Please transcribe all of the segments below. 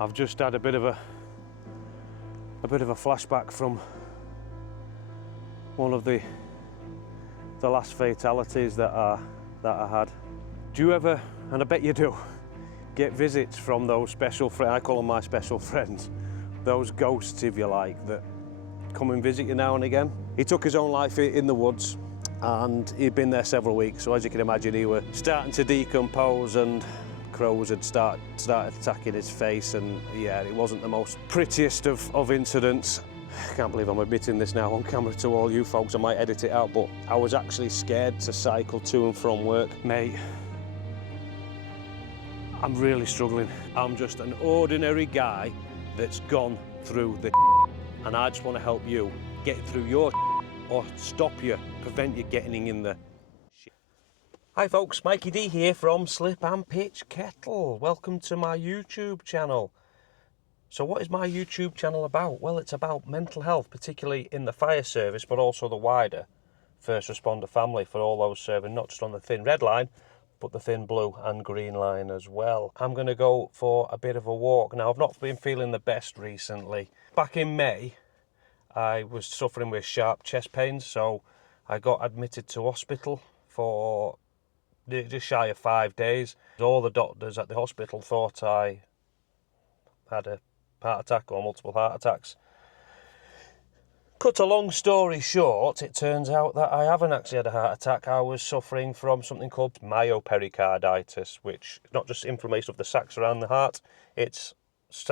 I've just had a bit of a flashback from one of the last fatalities that I had. Do you ever, and I bet you do, get visits from those special friends? I call them my special friends, those ghosts, if you like, that come and visit you now and again. He took his own life in the woods, and he'd been there several weeks, so as you can imagine, he was starting to decompose, and crows had started attacking his face, and yeah, it wasn't the most prettiest of incidents. I can't believe I'm admitting this now on camera to all you folks. I might edit it out, but I was actually scared to cycle to and from work. Mate, I'm really struggling. I'm just an ordinary guy that's gone through the and I just want to help you get through your or stop you, prevent you getting in the shit. Hi folks, Mikey D here from Slip and Pitch Kettle. Welcome to my YouTube channel. So what is my YouTube channel about? Well, it's about mental health, particularly in the fire service, but also the wider first responder family, for all those serving not just on the thin red line, but the thin blue and green line as well. I'm going to go for a bit of a walk. Now, I've not been feeling the best recently. Back in May, I was suffering with sharp chest pains, so I got admitted to hospital for just shy of 5 days. All the doctors at the hospital thought I had a heart attack or multiple heart attacks. Cut a long story short, it turns out that I haven't actually had a heart attack. I was suffering from something called myopericarditis, which is not just inflammation of the sacs around the heart, it's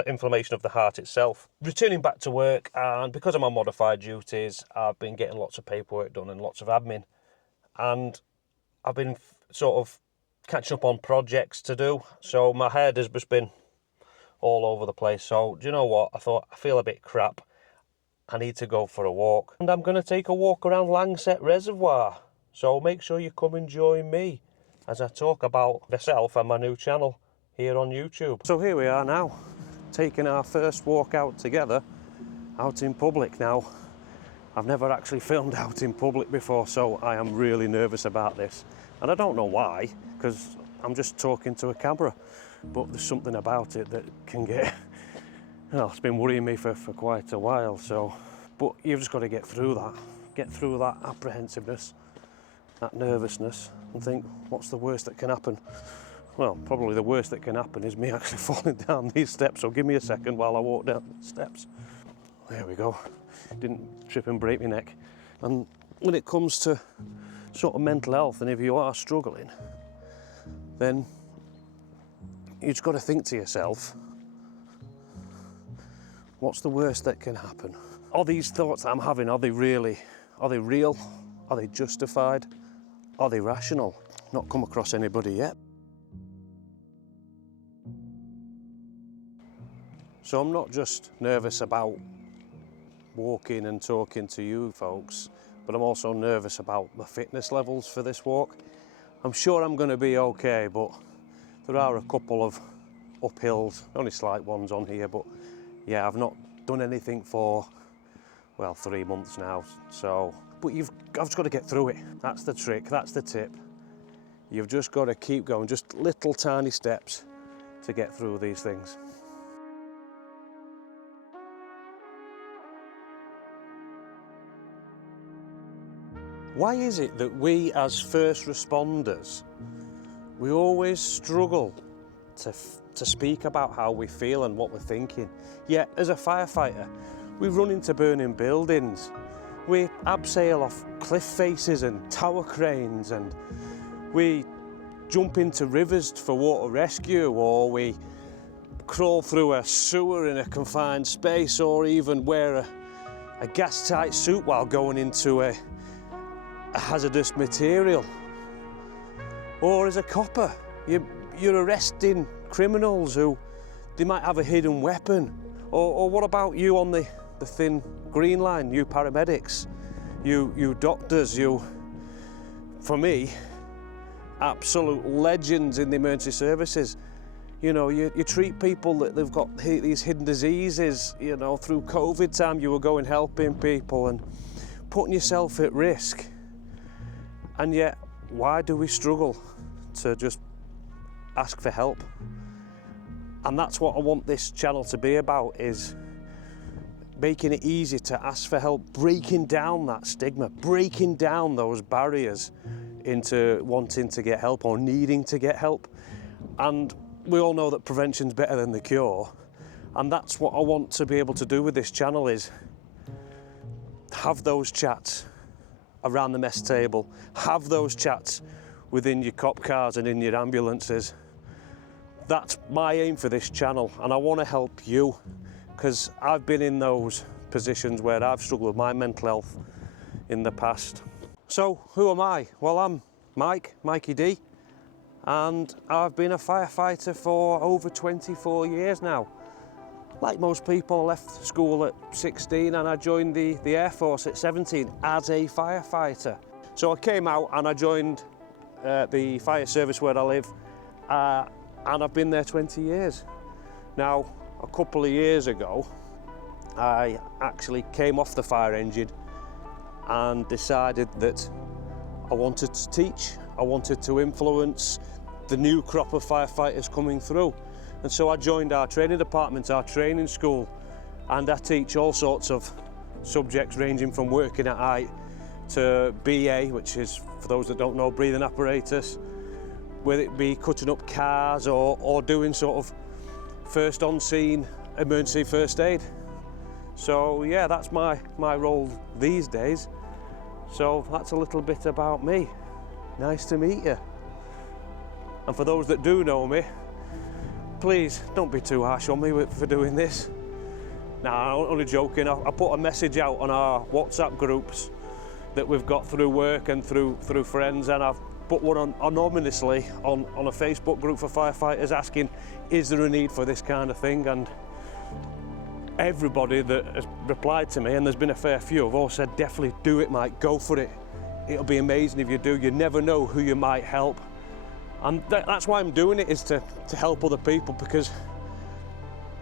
inflammation of the heart itself. Returning back to work, and because I'm on modified duties, I've been getting lots of paperwork done and lots of admin, and I've been sort of catching up on projects to do, so my head has just been all over the place. So do you know what, I thought, I feel a bit crap, I need to go for a walk, and I'm going to take a walk around Langset Reservoir, so make sure you come and join me as I talk about myself and my new channel here on YouTube. So here we are now, taking our first walk out together, out in public. Now, I've never actually filmed out in public before, so I am really nervous about this, and I don't know why, because I'm just talking to a camera, but there's something about it that can get, well, it's been worrying me for quite a while. So, but you've just got to get through that apprehensiveness, that nervousness, and think, what's the worst that can happen? Well, probably the worst that can happen is me actually falling down these steps, so give me a second while I walk down the steps. There we go, didn't trip and break my neck. And when it comes to sort of mental health, and if you are struggling, then you just got to think to yourself, what's the worst that can happen? Are these thoughts that I'm having, are they real? Are they justified? Are they rational? Not come across anybody yet. So I'm not just nervous about walking and talking to you folks, but I'm also nervous about the fitness levels for this walk. I'm sure I'm going to be okay, but there are a couple of uphills, only slight ones on here, but yeah, I've not done anything for, well, 3 months now, so, but I've just got to get through it. That's the trick, that's the tip. You've just got to keep going, just little tiny steps to get through these things. Why is it that we as first responders, we always struggle to speak about how we feel and what we're thinking? Yet as a firefighter, we run into burning buildings, we abseil off cliff faces and tower cranes, and we jump into rivers for water rescue, or we crawl through a sewer in a confined space, or even wear a gas-tight suit while going into a hazardous material. Or as a copper, you're arresting criminals who, they might have a hidden weapon. Or what about you on the thin green line, you paramedics, you doctors, for me, absolute legends in the emergency services. You know, you treat people that they've got these hidden diseases, you know, through COVID time you were going helping people and putting yourself at risk. And yet, why do we struggle to just ask for help? And that's what I want this channel to be about, is making it easy to ask for help, breaking down that stigma, breaking down those barriers into wanting to get help or needing to get help. And we all know that prevention's better than the cure. And that's what I want to be able to do with this channel, is have those chats around the mess table, have those chats within your cop cars and in your ambulances. That's my aim for this channel, and I want to help you, because I've been in those positions where I've struggled with my mental health in the past. So who am I? Well, I'm Mikey D, and I've been a firefighter for over 24 years now. Like most people, I left school at 16 and I joined the Air Force at 17 as a firefighter. So I came out and I joined the fire service where I live, and I've been there 20 years. Now, a couple of years ago, I actually came off the fire engine and decided that I wanted to teach, I wanted to influence the new crop of firefighters coming through. And so I joined our training department, our training school, and I teach all sorts of subjects ranging from working at height to BA, which is, for those that don't know, breathing apparatus, whether it be cutting up cars or doing sort of first on scene emergency first aid. So yeah, that's my role these days. So that's a little bit about me. Nice to meet you. And for those that do know me, please don't be too harsh on me for doing this. Nah, I'm only joking. I put a message out on our WhatsApp groups that we've got through work and through friends, and I've put one on anonymously on a Facebook group for firefighters asking, is there a need for this kind of thing? And everybody that has replied to me, and there's been a fair few, have all said, definitely do it, Mike, go for it. It'll be amazing if you do. You never know who you might help. And that's why I'm doing it, is to help other people, because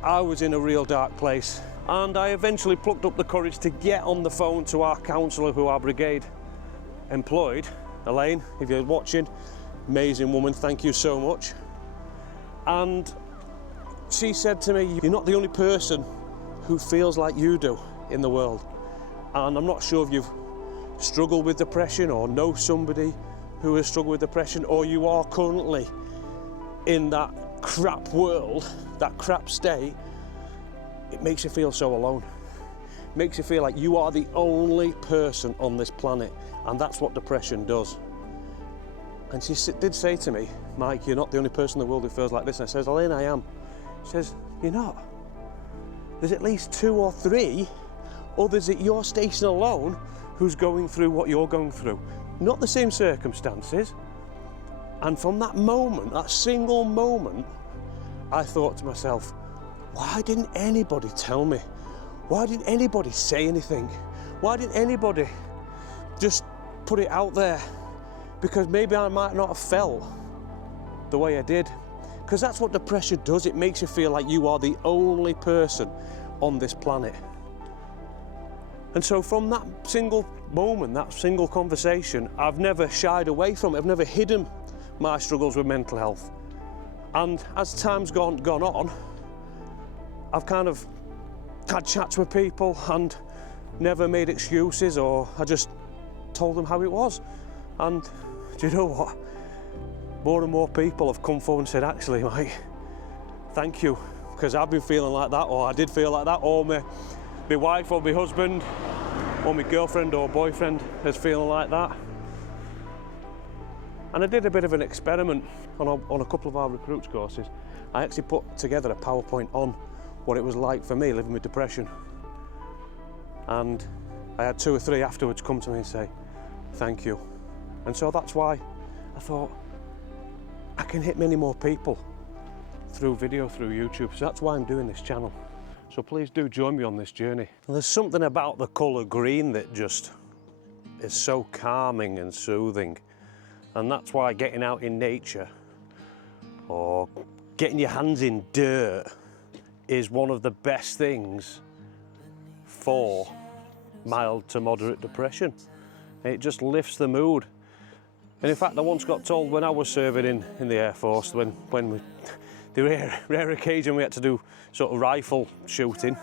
I was in a real dark place. And I eventually plucked up the courage to get on the phone to our counsellor who our brigade employed, Elaine, if you're watching, amazing woman, thank you so much. And she said to me, you're not the only person who feels like you do in the world. And I'm not sure if you've struggled with depression or know somebody who has struggled with depression, or you are currently in that crap world, that crap state. It makes you feel so alone. It makes you feel like you are the only person on this planet, and that's what depression does. And she did say to me, Mike, you're not the only person in the world who feels like this. And I says, Elaine, I am. She says, you're not. There's at least 2 or 3 others at your station alone who's going through what you're going through. Not the same circumstances. And from that moment, that single moment, I thought to myself, why didn't anybody tell me? Why didn't anybody say anything? Why didn't anybody just put it out there? Because maybe I might not have felt the way I did. Because that's what depression does. It makes you feel like you are the only person on this planet. And so from that single moment, that single conversation, I've never shied away from it. I've never hidden my struggles with mental health. And as time's gone on, I've kind of had chats with people and never made excuses, or I just told them how it was. And do you know what? More and more people have come forward and said, actually, Mike, thank you, because I've been feeling like that, or I did feel like that, or my wife or my husband or my girlfriend or boyfriend is feeling like that. And I did a bit of an experiment on a couple of our recruits courses. I actually put together a PowerPoint on what it was like for me living with depression. And I had 2 or 3 afterwards come to me and say, thank you. And so that's why I thought, I can hit many more people through video, through YouTube. So that's why I'm doing this channel. So please do join me on this journey. And there's something about the colour green that just is so calming and soothing. And that's why getting out in nature or getting your hands in dirt is one of the best things for mild to moderate depression. It just lifts the mood. And in fact, I once got told when I was serving in the Air Force, when the rare occasion we had to do sort of rifle shooting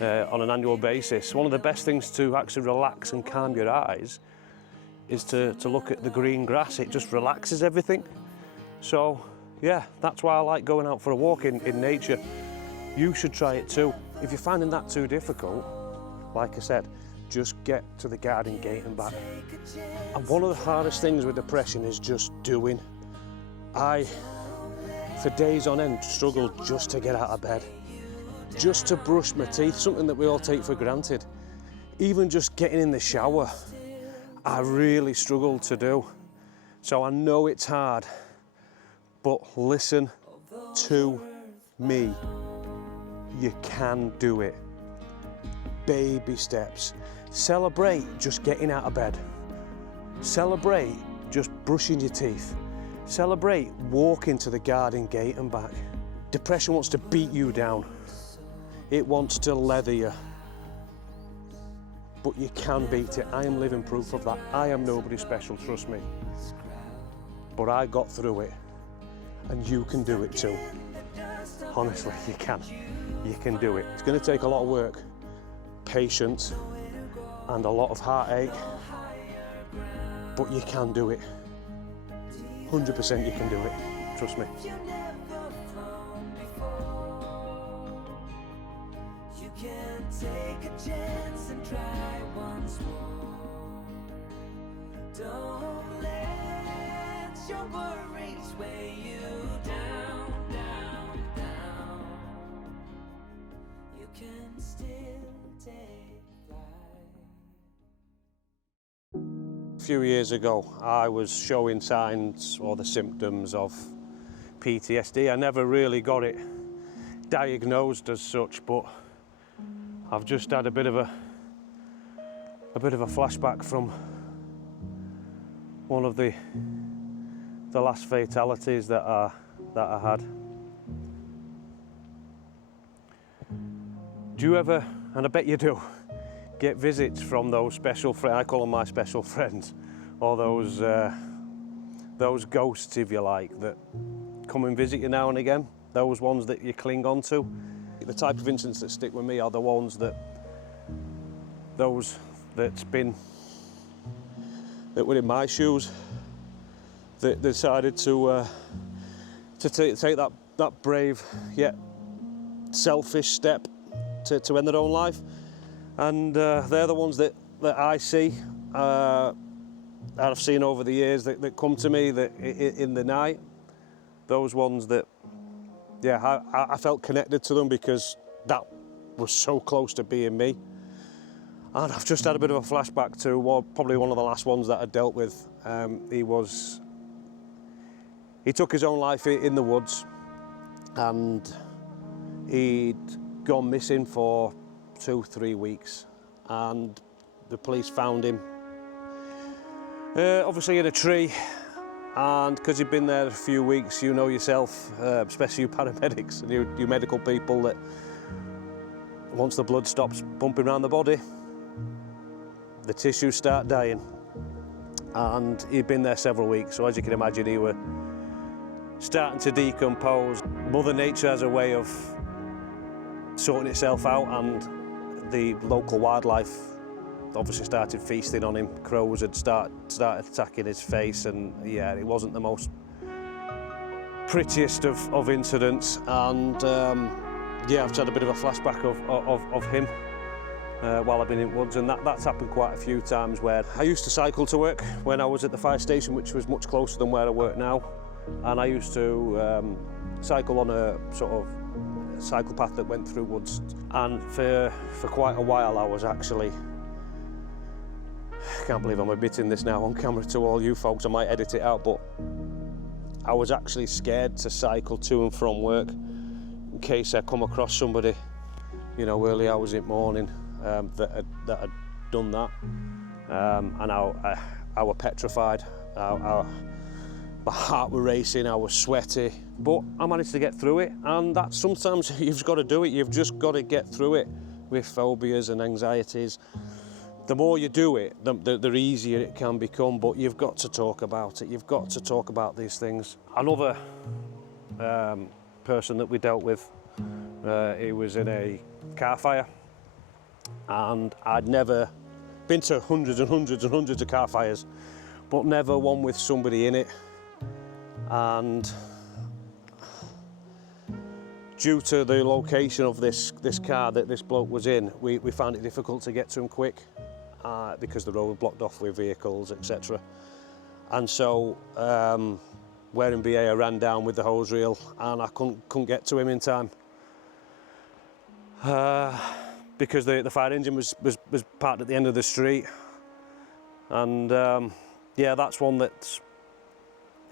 on an annual basis, one of the best things to actually relax and calm your eyes is to look at the green grass. It just relaxes everything. So yeah, that's why I like going out for a walk in nature. You should try it too. If you're finding that too difficult, like I said, just get to the garden gate and back. And one of the hardest things with depression is just doing. I, for days on end, struggled just to get out of bed, just to brush my teeth, something that we all take for granted. Even just getting in the shower, I really struggled to do. So I know it's hard, but listen to me. You can do it. Baby steps. Celebrate just getting out of bed. Celebrate just brushing your teeth. Celebrate walking to the garden gate and back. Depression wants to beat you down. It wants to leather you. But you can beat it. I am living proof of that. I am nobody special, trust me. But I got through it, and you can do it too. Honestly, you can. You can do it. It's going to take a lot of work, patience, and a lot of heartache, but you can do it. 100% you can do it, trust me. You can take a chance and try once more. Don't let your worries weigh you down, down, down. You can still take flight. A few years ago, I was showing signs or the symptoms of PTSD. I never really got it diagnosed as such, but I've just had a bit of a flashback from one of the last fatalities that I had. Do you ever, and I bet you do, get visits from those special friends? I call them my special friends, or those ghosts, if you like, that come and visit you now and again. Those ones that you cling on to. The type of incidents that stick with me are the ones that that were in my shoes, that decided to take that brave yet selfish step to end their own life. And they're the ones that I see, that I've seen over the years that come to me that in the night. Those ones that, yeah, I felt connected to them because that was so close to being me. And I've just had a bit of a flashback to probably one of the last ones that I dealt with. He took his own life in the woods, and he'd gone missing for 2-3 weeks, and the police found him obviously in a tree. And because he'd been there a few weeks, you know yourself, especially you paramedics and you medical people, that once the blood stops pumping around the body, the tissues start dying. And he'd been there several weeks, so as you can imagine, he were starting to decompose. Mother Nature has a way of sorting itself out, and the local wildlife obviously started feasting on him. Crows had started attacking his face, and yeah, it wasn't the most prettiest of incidents. And yeah, I've just had a bit of a flashback of him while I've been in woods, and that's happened quite a few times. Where I used to cycle to work when I was at the fire station, which was much closer than where I work now, and I used to cycle on a sort of cycle path that went through woods. And for quite a while I was actually, I can't believe I'm admitting this now on camera to all you folks, I might edit it out, but I was actually scared to cycle to and from work in case I come across somebody, you know, early hours in the morning that had done that. And I was petrified. My heart was racing, I was sweaty, but I managed to get through it. And that sometimes you've just got to do it. You've just got to get through it with phobias and anxieties. The more you do it, the easier it can become, but you've got to talk about it. You've got to talk about these things. Another person that we dealt with. He was in a car fire, and I'd never been to hundreds and hundreds and hundreds of car fires, but never one with somebody in it. And due to the location of this car that this bloke was in, we found it difficult to get to him quick because the road was blocked off with vehicles, etc. And so wearing BA, I ran down with the hose reel and I couldn't get to him in time because the fire engine was parked at the end of the street. And yeah, that's one that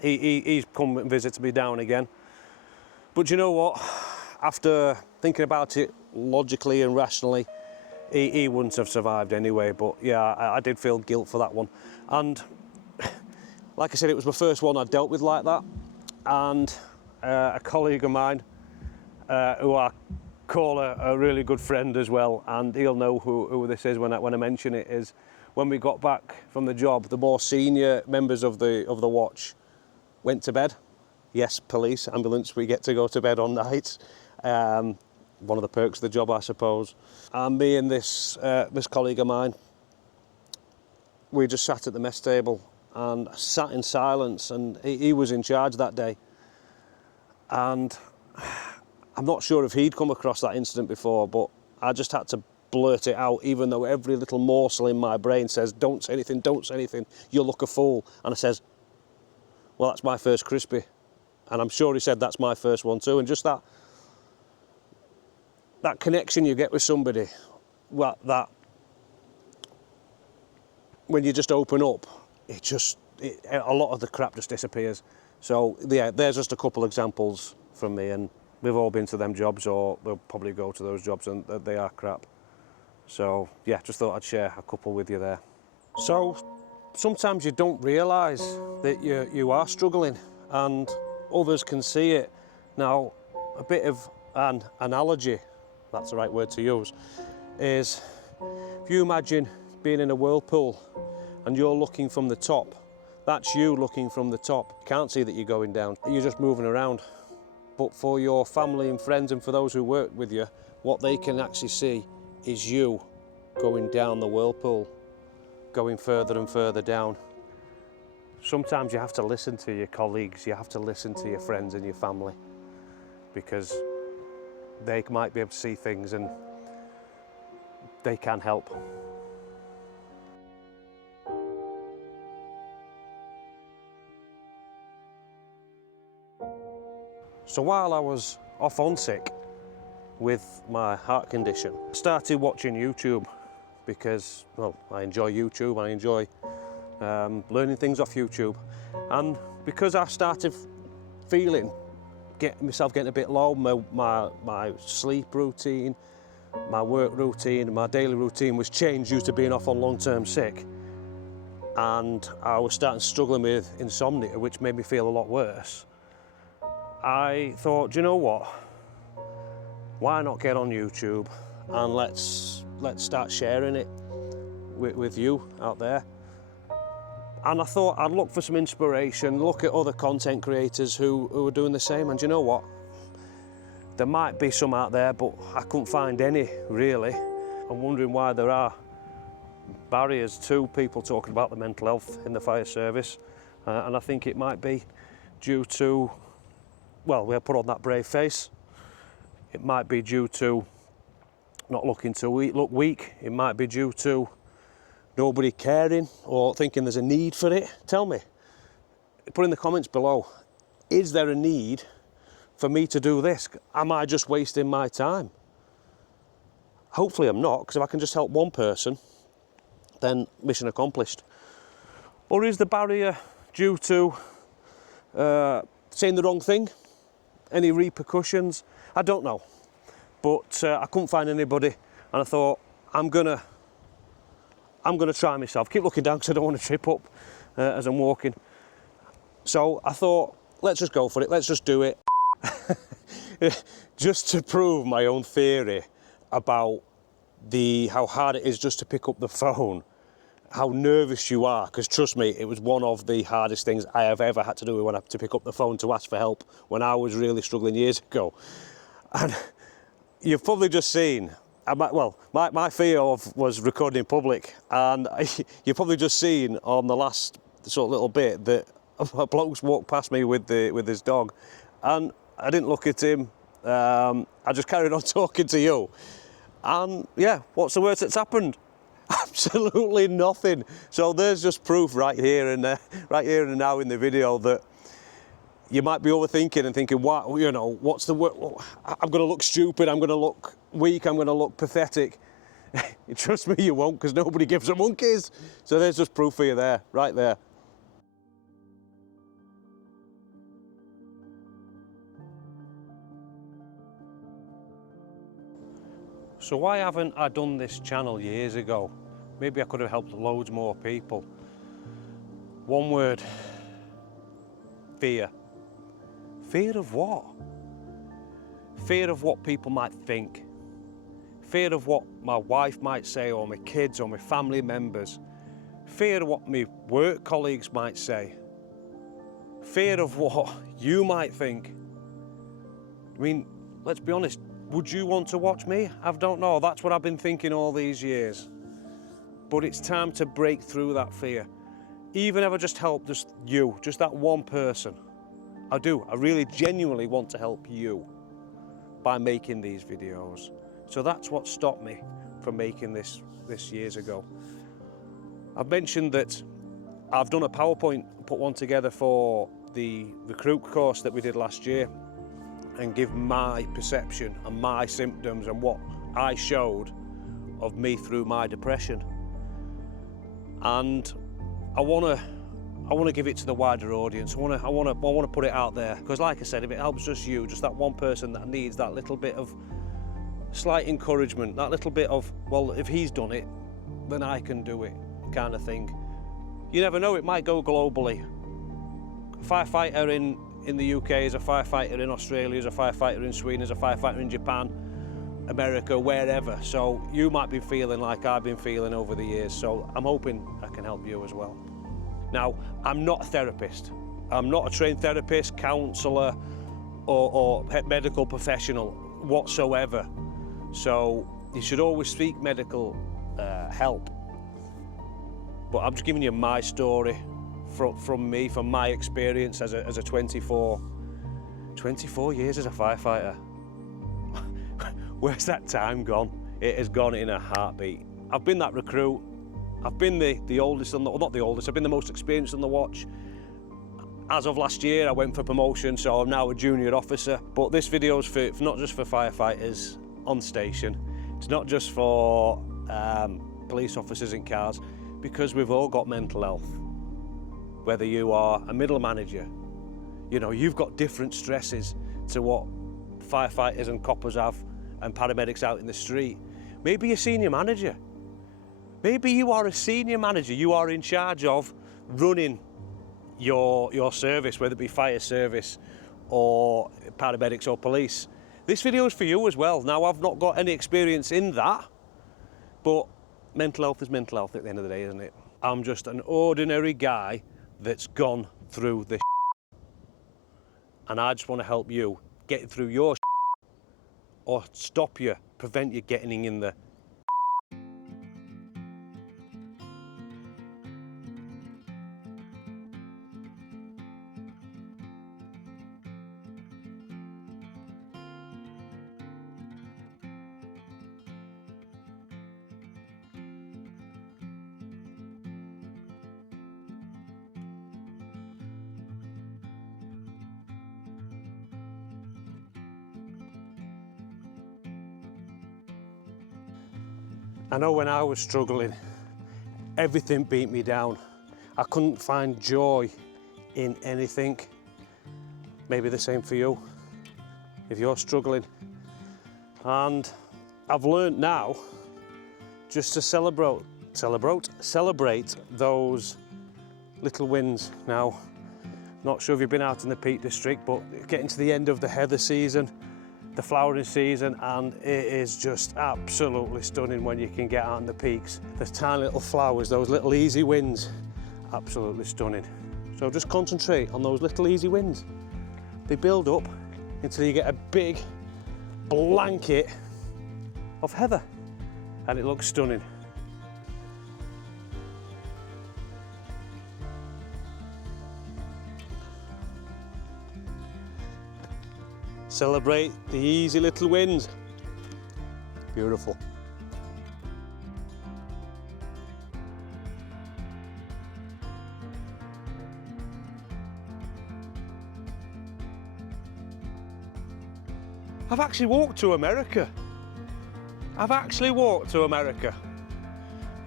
he's come and visited me down again. But you know what? After thinking about it logically and rationally, he wouldn't have survived anyway. But yeah, I did feel guilt for that one. And like I said, it was my first one I dealt with like that. And a colleague of mine, who I call a really good friend as well, and he'll know who this is when I mention it, is when we got back from the job, the more senior members of the watch went to bed. Yes, police, ambulance, we get to go to bed on nights. One of the perks of the job, I suppose. And me and this colleague of mine, we just sat at the mess table and sat in silence, and he was in charge that day. And I'm not sure if he'd come across that incident before, but I just had to blurt it out, even though every little morsel in my brain says, don't say anything, you'll look a fool. And I says, well, that's my first crispy. And I'm sure he said that's my first one too. And just that connection you get with somebody, that when you just open up, a lot of the crap just disappears. So yeah, there's just a couple examples from me, and we've all been to them jobs, or we'll probably go to those jobs, and they are crap. So yeah, just thought I'd share a couple with you there. So sometimes you don't realise that you are struggling, and others can see it. Now, a bit of an analogy, that's the right word to use, is if you imagine being in a whirlpool and you're looking from the top, that's you looking from the top. You can't see that you're going down, you're just moving around. But for your family and friends and for those who work with you, what they can actually see is you going down the whirlpool, going further and further down. Sometimes you have to listen to your colleagues, you have to listen to your friends and your family, because they might be able to see things and they can help. So while I was off on sick with my heart condition, I started watching YouTube because, well, I enjoy YouTube, I enjoy learning things off YouTube. And because I started feeling, myself getting a bit low, my sleep routine, my work routine, my daily routine was changed due to being off on long-term sick. And I was struggling with insomnia, which made me feel a lot worse. I thought, do you know what? Why not get on YouTube and let's start sharing it with you out there. And I thought I'd look for some inspiration, look at other content creators who are doing the same. And do you know what? There might be some out there, but I couldn't find any, really. I'm wondering why there are barriers to people talking about the mental health in the fire service. And I think it might be due to, well, we'll put on that brave face. It might be due to not looking to look weak. It might be due to nobody caring or thinking there's a need for it. Tell me, put in the comments below, is there a need for me to do this? Am I just wasting my time? Hopefully I'm not, because if I can just help one person, then mission accomplished. Or is the barrier due to saying the wrong thing? Any repercussions? I don't know. But I couldn't find anybody, and I thought, I'm gonna try myself. Keep looking down because I don't want to trip up as I'm walking. So I thought, let's just go for it, let's just do it. Just to prove my own theory about how hard it is just to pick up the phone how nervous you are, because trust me, it was one of the hardest things I have ever had to do when I had to pick up the phone to ask for help when I was really struggling years ago. And you've probably just seen, my fear was recording in public, and you've probably just seen on the last sort of little bit that a bloke's walked past me with his dog, and I didn't look at him. I just carried on talking to you, and yeah, what's the worst that's happened? Absolutely nothing. So there's just proof right here and now in the video that you might be overthinking and thinking, "What? You know, what's the word? I'm going to look stupid. I'm going to look weak. I'm going to look pathetic." Trust me, you won't, because nobody gives a monkeys. So there's just proof for you there, right there. So why haven't I done this channel years ago? Maybe I could have helped loads more people. One word: fear. Fear of what? Fear of what people might think. Fear of what my wife might say, or my kids, or my family members. Fear of what my work colleagues might say. Fear of what you might think. I mean, let's be honest, would you want to watch me? I don't know, that's what I've been thinking all these years. But it's time to break through that fear. Even if I just help just you, just that one person. I really genuinely want to help you by making these videos. So that's what stopped me from making this years ago. I've mentioned that I've done a PowerPoint, put one together for the recruit course that we did last year, and give my perception and my symptoms and what I showed of me through my depression. And I want to give it to the wider audience. I want to put it out there, because like I said, if it helps just you, just that one person that needs that little bit of slight encouragement, that little bit of, well, if he's done it, then I can do it, kind of thing. You never know, it might go globally. A firefighter in the UK is a firefighter in Australia, is a firefighter in Sweden, is a firefighter in Japan, America, wherever. So you might be feeling like I've been feeling over the years. So I'm hoping I can help you as well. Now, I'm not a therapist. I'm not a trained therapist, counsellor, or medical professional whatsoever. So you should always seek medical help. But I'm just giving you my story from me, from my experience as a 24 years as a firefighter. Where's that time gone? It has gone in a heartbeat. I've been that recruit. I've been the oldest on the, well, not the oldest, I've been the most experienced on the watch. As of last year, I went for promotion, so I'm now a junior officer. But this video is for not just for firefighters on station. It's not just for police officers in cars, because we've all got mental health. Whether you are a middle manager, you know, you've got different stresses to what firefighters and coppers have and paramedics out in the street. Maybe you're a senior manager. Maybe you are a senior manager. You are in charge of running your service, whether it be fire service or paramedics or police. This video is for you as well. Now, I've not got any experience in that, but mental health is mental health at the end of the day, isn't it? I'm just an ordinary guy that's gone through this, and I just want to help you get through your or stop you, prevent you getting in the. I know when I was struggling, everything beat me down. I couldn't find joy in anything. Maybe the same for you, if you're struggling. And I've learned now just to celebrate those little wins. Now, not sure if you've been out in the Peak District, but getting to the end of the heather season, the flowering season, and it is just absolutely stunning when you can get out on the peaks. The tiny little flowers, those little easy wins, absolutely stunning. So just concentrate on those little easy wins. They build up until you get a big blanket of heather, and it looks stunning. Celebrate the easy little wins. Beautiful. I've actually walked to America.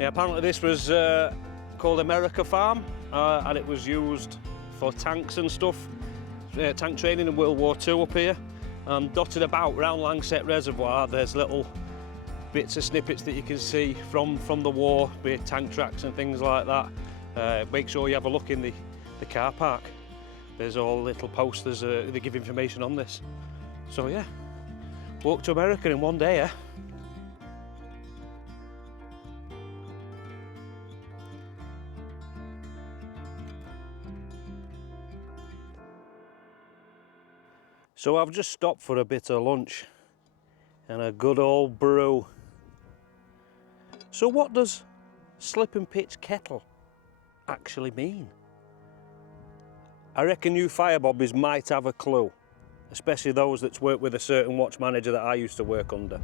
Yeah, apparently this was called America Farm, and it was used for tanks and stuff, tank training in World War II up here. And dotted about around Langsett Reservoir, there's little bits of snippets that you can see from the war, be it tank tracks and things like that. Make sure you have a look in the car park. There's all little posters that give information on this. So yeah, walk to America in one day, eh? So I've just stopped for a bit of lunch and a good old brew. So what does slip and pitch kettle actually mean? I reckon you firebobbies might have a clue, especially those that's worked with a certain watch manager that I used to work under.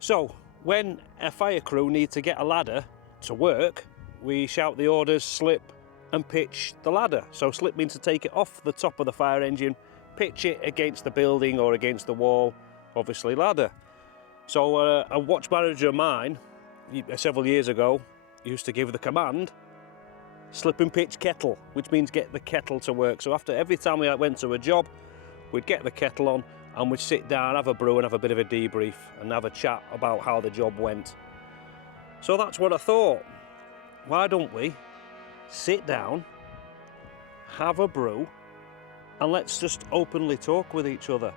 So when a fire crew need to get a ladder to work, we shout the orders slip and pitch the ladder. So slip means to take it off the top of the fire engine, pitch it against the building or against the wall, obviously ladder. So a watch manager of mine, several years ago, used to give the command, slip and pitch kettle, which means get the kettle to work. So after every time we went to a job, we'd get the kettle on and we'd sit down, have a brew and have a bit of a debrief and have a chat about how the job went. So that's what I thought. Why don't we sit down, have a brew, and let's just openly talk with each other.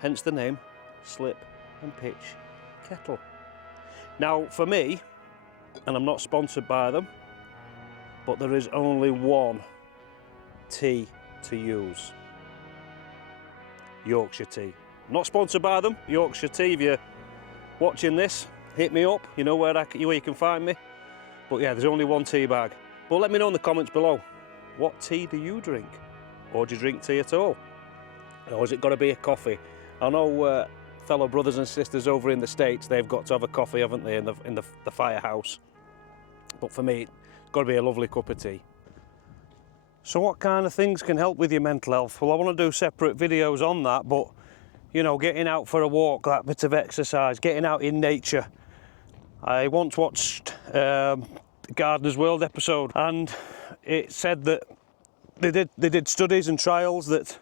Hence the name, Slip and Pitch Kettle. Now for me, and I'm not sponsored by them, but there is only one tea to use. Yorkshire tea. Not sponsored by them, Yorkshire tea. If you're watching this, hit me up, you know where you can find me. But yeah, there's only one tea bag. But let me know in the comments below, what tea do you drink? Or do you drink tea at all? Or has it got to be a coffee? I know fellow brothers and sisters over in the States, they've got to have a coffee, haven't they, in the firehouse. But for me, it's got to be a lovely cup of tea. So what kind of things can help with your mental health? Well, I want to do separate videos on that, but you know, getting out for a walk, that bit of exercise, getting out in nature. I once watched Gardener's World episode, and it said that they did studies and trials that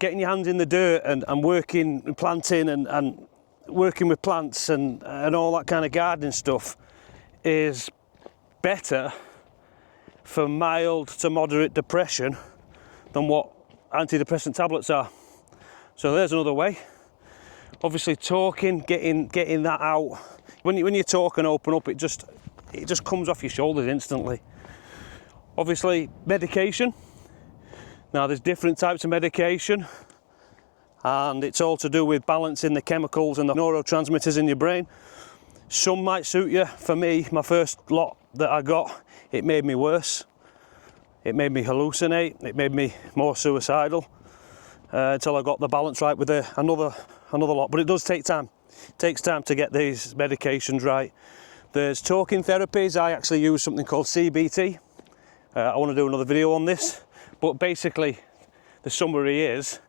getting your hands in the dirt and working and planting and working with plants and all that kind of gardening stuff is better for mild to moderate depression than what antidepressant tablets are. So there's another way. Obviously talking, getting that out. When you talk and open up, it just comes off your shoulders instantly. Obviously, medication. Now, there's different types of medication, and it's all to do with balancing the chemicals and the neurotransmitters in your brain. Some might suit you. For me, my first lot that I got, it made me worse. It made me hallucinate. It made me more suicidal until I got the balance right with another lot. But it does take time. It takes time to get these medications right. There's talking therapies. I actually use something called CBT. I want to do another video on this, but basically the summary is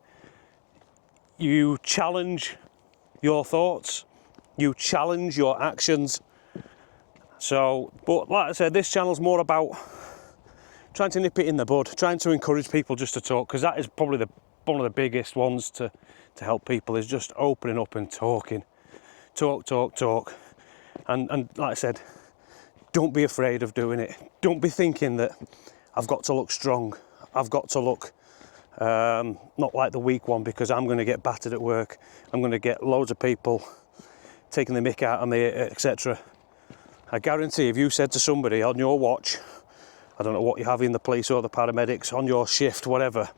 you challenge your thoughts, you challenge your actions. So, but like I said, this channel's more about trying to nip it in the bud, trying to encourage people just to talk, because that is probably one of the biggest ones to help people, is just opening up and talking. Talk. And like I said, don't be afraid of doing it. Don't be thinking that I've got to look strong, I've got to look Not like the weak one, because I'm going to get battered at work. I'm going to get loads of people taking the mick out of me, etc. I guarantee if you said to somebody on your watch, I don't know what you have in the police or the paramedics, on your shift, whatever,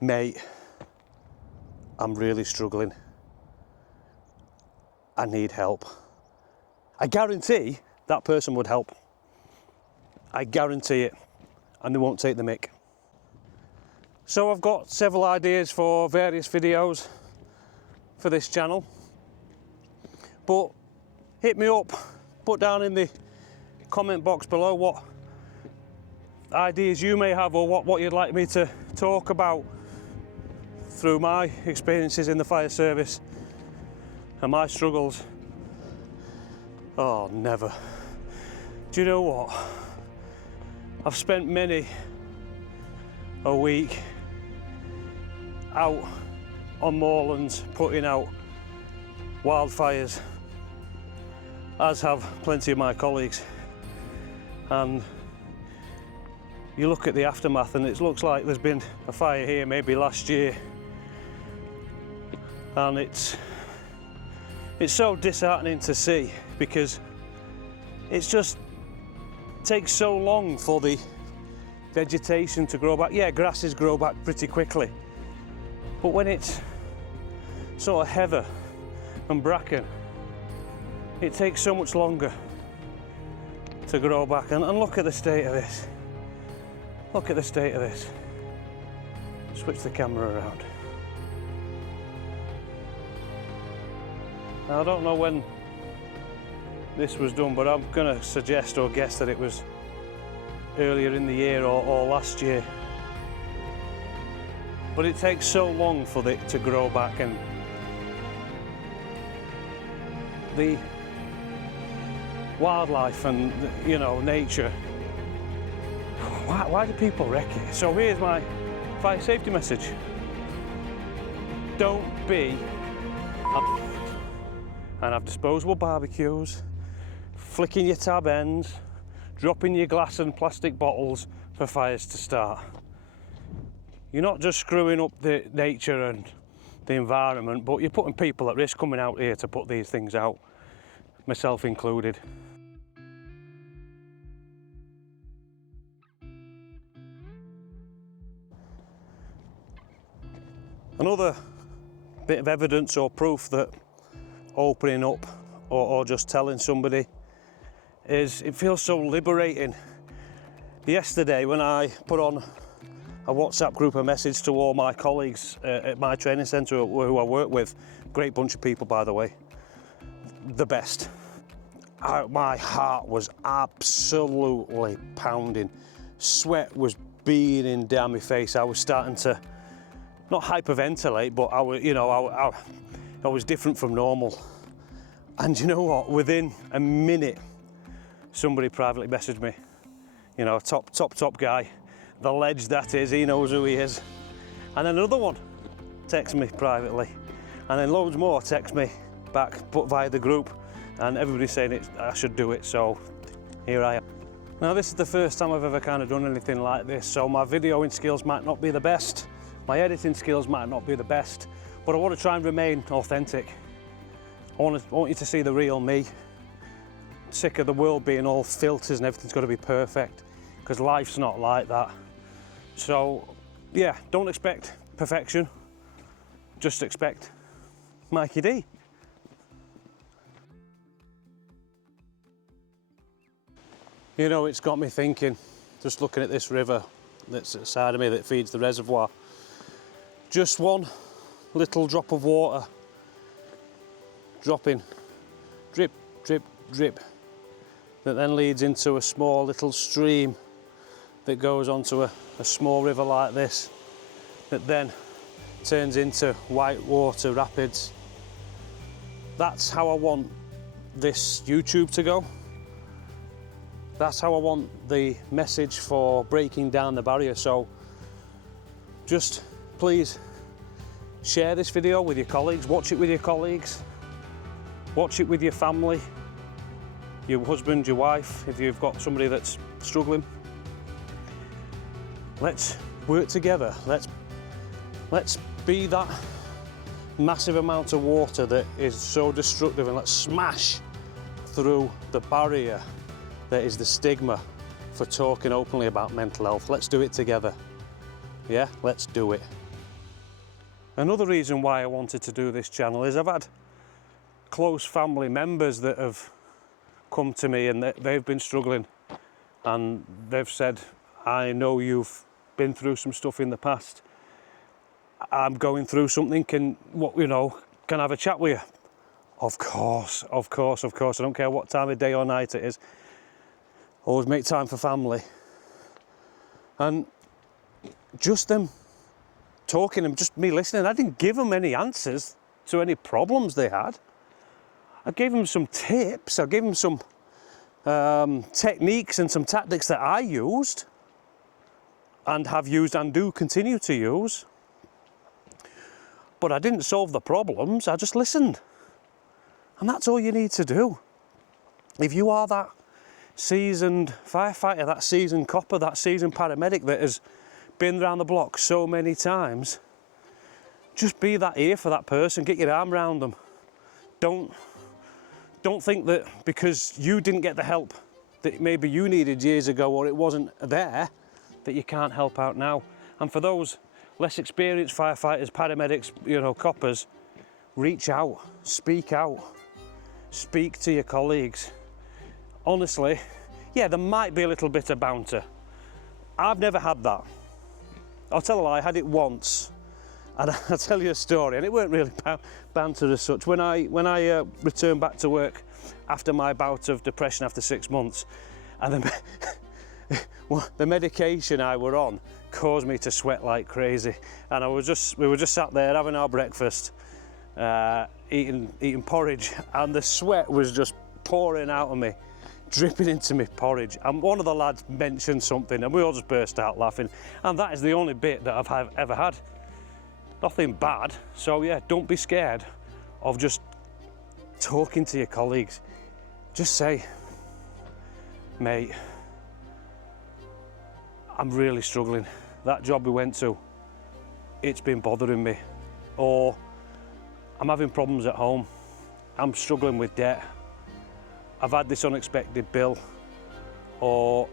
mate, I'm really struggling, I need help, I guarantee that person would help. I guarantee it, and they won't take the mick. So I've got several ideas for various videos for this channel, but hit me up, put down in the comment box below what ideas you may have, or what you'd like me to talk about through my experiences in the fire service and my struggles. Oh, never. Do you know what? I've spent many a week out on moorlands putting out wildfires, as have plenty of my colleagues, and you look at the aftermath and it looks like there's been a fire here maybe last year, and it's so disheartening to see, because it's just takes so long for the vegetation to grow back. Yeah, grasses grow back pretty quickly, but when it's sort of heather and bracken, it takes so much longer to grow back. And look at the state of this. Look at the state of this. Switch the camera around. Now, I don't know when this was done, but I'm going to suggest or guess that it was earlier in the year or last year. But it takes so long for it to grow back, and the wildlife and, you know, nature. Why do people wreck it? So here's my fire safety message. Don't be and have disposable barbecues, flicking your tab ends, dropping your glass and plastic bottles for fires to start. You're not just screwing up the nature and the environment, but you're putting people at risk coming out here to put these things out, myself included. Another bit of evidence or proof that opening up or just telling somebody is, it feels so liberating. Yesterday, when I put on a WhatsApp group a message to all my colleagues at my training centre who I work with, great bunch of people, by the way, the best. My heart was absolutely pounding. Sweat was beading down my face. I was starting to not hyperventilate, but I was different from normal. And you know what? Within a minute, somebody privately messaged me. You know, top guy, the ledge that is. He knows who he is. And then another one texts me privately, and then loads more text me back, but via the group. And everybody's saying I should do it. So here I am. Now, this is the first time I've ever kind of done anything like this. So my videoing skills might not be the best. My editing skills might not be the best, but I want to try and remain authentic. I want you to see the real me. I'm sick of the world being all filters and everything's got to be perfect, because life's not like that. So yeah, don't expect perfection, just expect Mikey D. You know, it's got me thinking, just looking at this river that's at the side of me that feeds the reservoir. Just one little drop of water dropping, drip, drip, drip, that then leads into a small little stream that goes onto a small river like this, that then turns into white water rapids. That's how I want this YouTube to go. That's how I want the message for breaking down the barrier. So just please share this video with your colleagues, watch it with your colleagues, watch it with your family, your husband, your wife, if you've got somebody that's struggling. Let's work together, let's Let's be that massive amount of water that is so destructive, and let's smash through the barrier that is the stigma for talking openly about mental health. Let's do it together. Yeah, let's do it. Another reason why I wanted to do this channel is I've had close family members that have come to me and they've been struggling, and they've said, I know you've been through some stuff in the past. I'm going through something, can I have a chat with you? Of course. I don't care what time of day or night it is. Always make time for family. And just them talking and just me listening, I didn't give them any answers to any problems they had. I gave them some tips, I gave them some techniques and some tactics that I used and have used and do continue to use. But I didn't solve the problems, I just listened. And that's all you need to do. If you are that seasoned firefighter, that seasoned copper, that seasoned paramedic that has been around the block so many times, just be that ear for that person, get your arm around them. Don't think that because you didn't get the help that maybe you needed years ago, or it wasn't there, that you can't help out now. And for those less experienced firefighters, paramedics, coppers, reach out, speak to your colleagues. Honestly, yeah, there might be a little bit of banter. I've never had that. I'll tell a lie, I had it once. And I'll tell you a story, and it weren't really banter as such. When I returned back to work after my bout of depression after 6 months, and the medication I were on caused me to sweat like crazy, and we were just sat there having our breakfast, eating porridge, and the sweat was just pouring out of me, dripping into me porridge. And one of the lads mentioned something, and we all just burst out laughing. And that is the only bit that I've ever had. Nothing bad. So yeah, don't be scared of just talking to your colleagues. Just say, mate, I'm really struggling. That job we went to, it's been bothering me. Or I'm having problems at home. I'm struggling with debt. I've had this unexpected bill. Or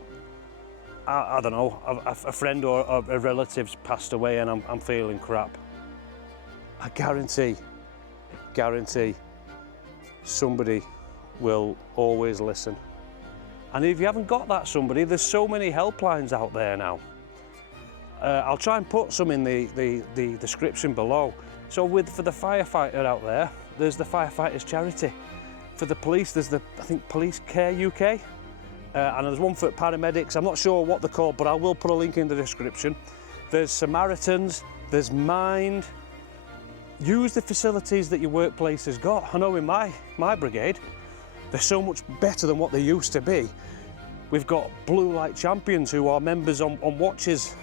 I don't know, a friend or a relative's passed away and I'm feeling crap. I guarantee somebody will always listen. And if you haven't got that somebody, there's so many helplines out there now. I'll try and put some in the description below. So for the firefighter out there, there's the Firefighters charity. For the police, there's I think Police Care UK. And there's one for paramedics. I'm not sure what they're called, but I will put a link in the description. There's Samaritans, there's Mind. Use the facilities that your workplace has got. I know in my brigade, they're so much better than what they used to be. We've got blue light champions who are members on watches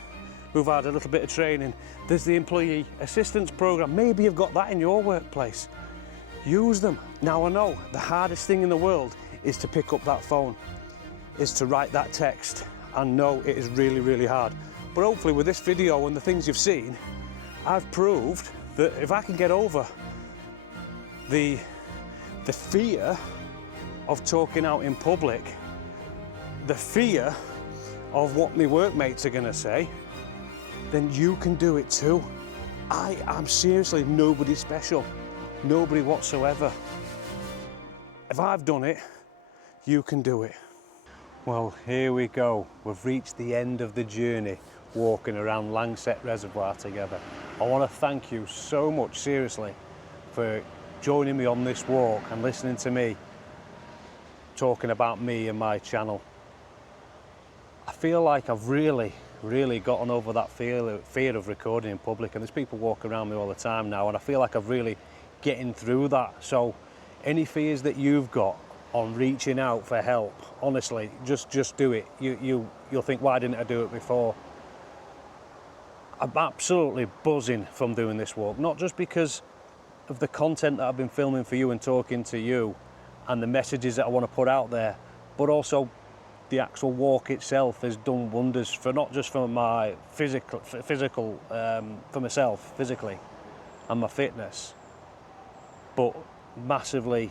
who've had a little bit of training. There's the employee assistance program. Maybe you've got that in your workplace. Use them. Now I know the hardest thing in the world is to pick up that phone, is to write that text. I know it is really, really hard. But hopefully with this video and the things you've seen, I've proved that if I can get over the fear of talking out in public, the fear of what my workmates are gonna say, then you can do it too. I'm seriously nobody special, nobody whatsoever. If I've done it, you can do it. Well, here we go. We've reached the end of the journey walking around Langset Reservoir together. I want to thank you so much, seriously, for joining me on this walk and listening to me talking about me and my channel. I feel like I've really gotten over that fear of recording in public, and there's people walking around me all the time now, and I feel like I've really getting through that. So any fears that you've got on reaching out for help, honestly, just do it. You'll think, why didn't I do it before? I'm absolutely buzzing from doing this walk, not just because of the content that I've been filming for you and talking to you and the messages that I want to put out there, but also the actual walk itself has done wonders for not just for my physical for myself physically and my fitness, but massively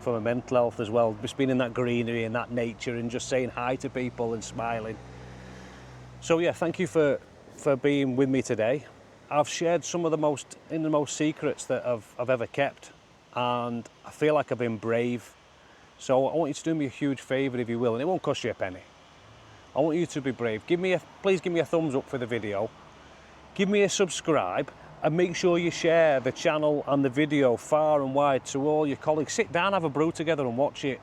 for my mental health as well. Just being in that greenery and that nature and just saying hi to people and smiling. So yeah, thank you for being with me today. I've shared some of the most secrets that I've ever kept, and I feel like I've been brave. So I want you to do me a huge favour, if you will, and it won't cost you a penny. I want you to be brave. Please give me a thumbs up for the video. Give me a subscribe, and make sure you share the channel and the video far and wide to all your colleagues. Sit down, have a brew together and watch it.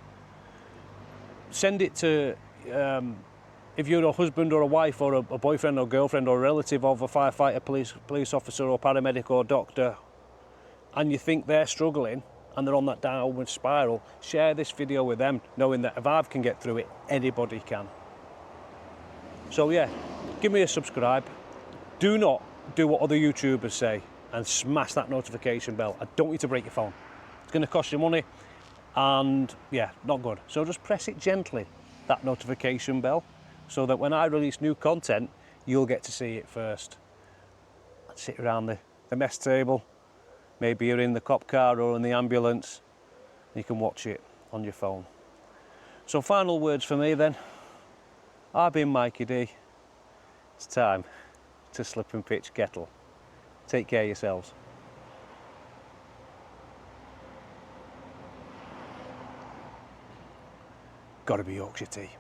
Send it to, if you're a husband or a wife or a boyfriend or girlfriend or a relative of a firefighter, police officer or paramedic or doctor, and you think they're struggling and they're on that downward spiral, share this video with them, knowing that if I can get through it, anybody can. So yeah, give me a subscribe. Do not do what other YouTubers say and smash that notification bell. I don't want you to break your phone. It's going to cost you money, and yeah, not good. So just press it gently, that notification bell, so that when I release new content, you'll get to see it first. Sit around the mess table. Maybe you're in the cop car or in the ambulance, you can watch it on your phone. So final words for me then. I've been Mikey D. It's time to slip and pitch kettle. Take care of yourselves. Gotta be Yorkshire tea.